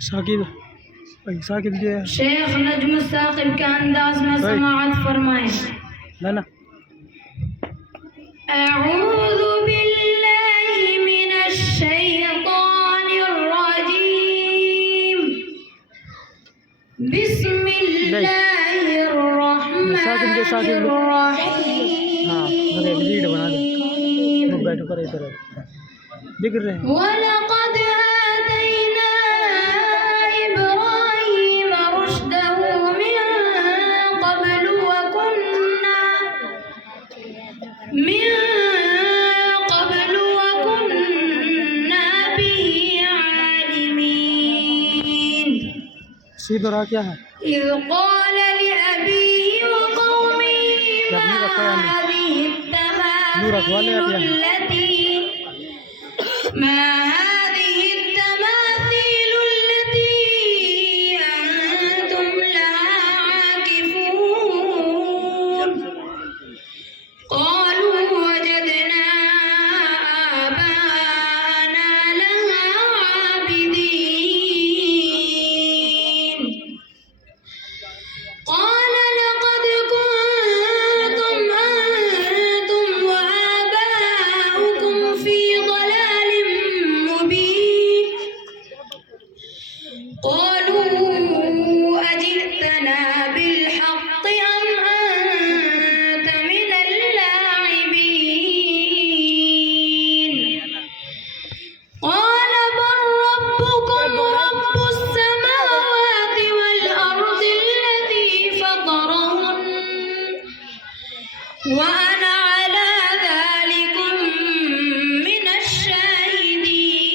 साकिब भाई साकिब जो है शेख नजम साकिब के अंदाज में समाअत फरमाए। ना ना अऊज़ु बिल्लाहि मिनश शैतानिर रजीम बिस्मिल्लाहिर रहमानिर रहीम। हाँ अरे लीड बना दे वो बैठो कर इधर दिख रहे हैं। वलक़द आतैना इब्राहीम रुश्दहु मिन क़ब्लु वकुन्ना बिही आलिमीन। सीधा क्या है इज़ क़ाल लिअबीही व क़ौमिही मा हाज़िहि التماثيل التي أنتم لها عاكفون قالوا وجدنا آباءنا لها عابدين قال لقد كنتم أنتم وآباؤكم في ضلال مبين قالوا أجئتنا بالحق أم أنت من اللاعبين قال بل ربكم رب السماوات والأرض الذي فطرهن وأنا على ذلكم من الشاهدين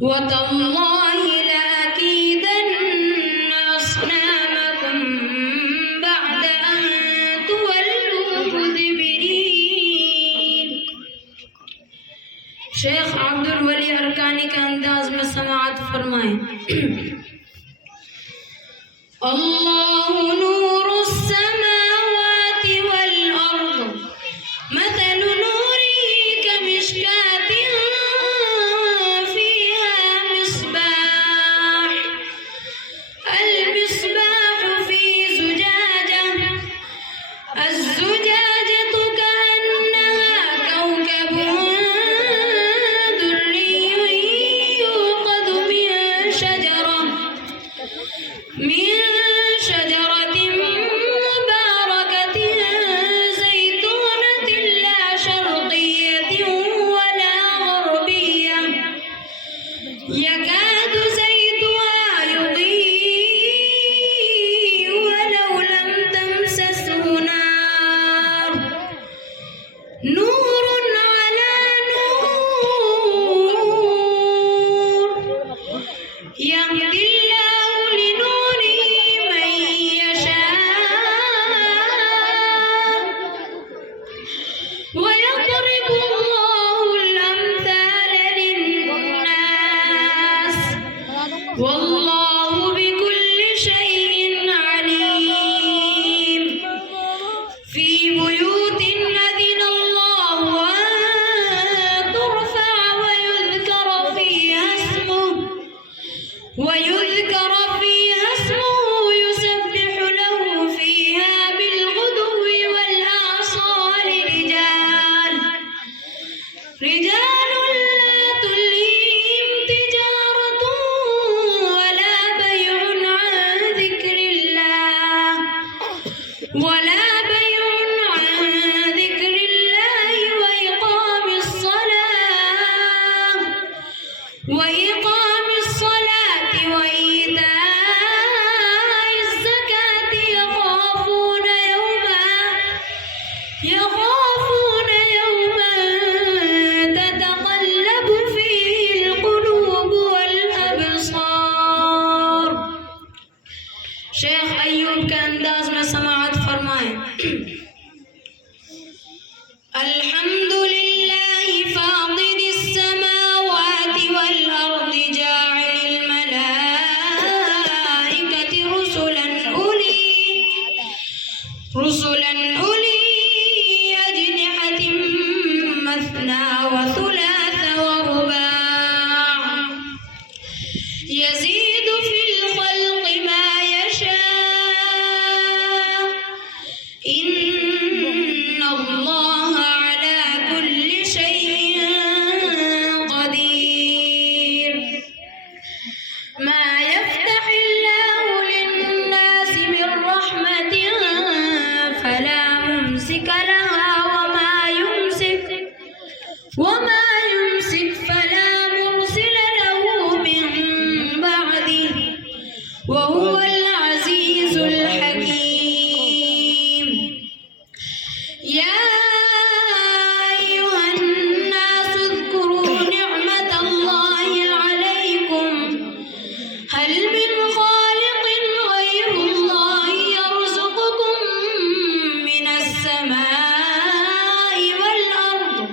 وتالله لأكيدن أصنامكم بعد أن تولوا مدبرين। शेख अब्दुल वली अरकानी के अंदाज में समाअत फरमाएं। अल्लाहु नूरुस समावाति वल अर्द मथलु नूरिही कमिश्कातिन फीहा मिस्बाह अल मिस्बाह फी ज़ुजाजह الزجاجة كأنها كوكب دري يوقد من شجرة مباركة زيتونة لا شرقية ولا غربية يكاد زيتها يضيء ولو لم تمسسه نار نور على نور يهدي الله لنوره من يشاء ويضرب الله الأمثال للناس والله بكل شيء عليم في بيوت أذن الله أن ترفع ويذكر فيها اسمه يسبح له فيها بالغدو والآصال رجال لا تلهيهم تجارة ولا بيع عن ذكر الله وإقام الصلاة وإيتاء الزكاة يخافون يوما تتقلب فيه القلوب والأبصار। शेख अय्यूब के अंदाज में समाअत फरमाएं। अल्हम्दुलिल्लाहि फातिरिस समावाति वल अर्दि जाइलिल मलाइकति रुसुलन उली अजनिहतिन मथना व थुलाथ व रुबा السماء والأرض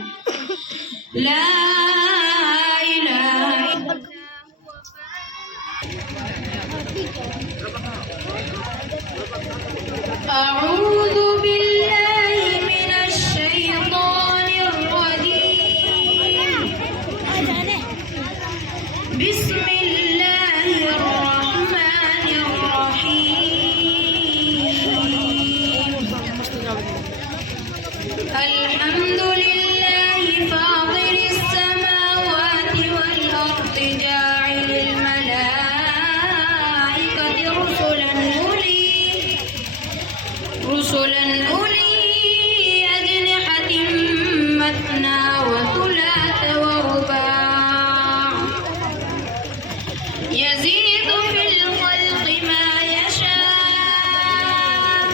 لا إله إلا أعوذ بالله من الشيطان الرجيم بسم الله الرحمن الرحيم الحمد لله فاطر السماوات والأرض جاعل الملائكة رسلا أولي أجنحة مثنى وثلاث ورباع يزيد في الخلق ما يشاء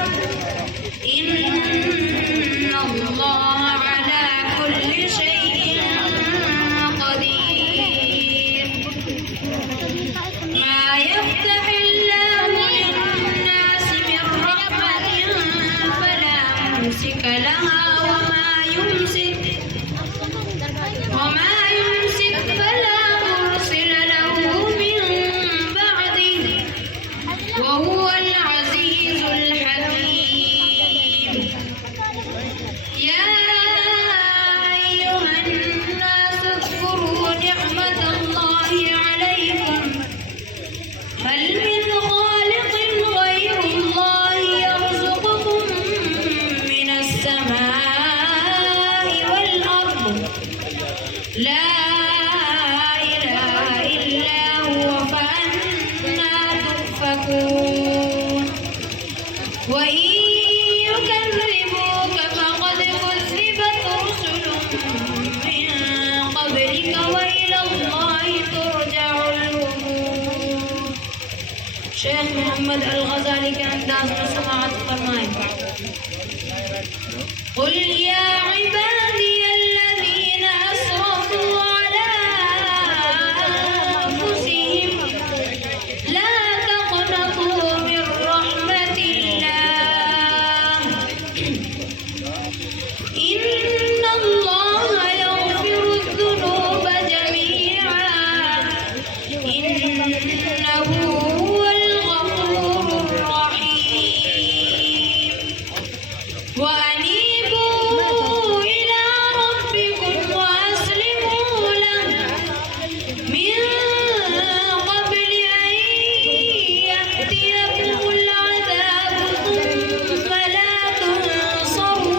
إن الله على كل شيء قدير ما يفتح الله للناس من رحمة فلا ممسك لها وما يمسك فلا مرسل له من بعده وهو العزيز الحكيم يا أيها الناس اذكروا نعمة الله عليكم هل من خالق غير الله يرزقكم من السماء والأرض لا إله إلا هو فأنا تؤفكون وإن يكذبوك فقد كذبت رسل من قبلك وإلى الله ترجع الأمور شيخ محمد الغزالی کے انداز میں سماعت فرمائیں قل يا عبادي الذين أسرفوا على أنفسهم لا تقنطوا من رحمة الله إن الله يغفر الذنوب جميعا إنه هو الغفور الرحيم وأنيبوا إلى ربكم وأسلموا له من قبل أن يأتيكم العذاب ثم لا تنصرون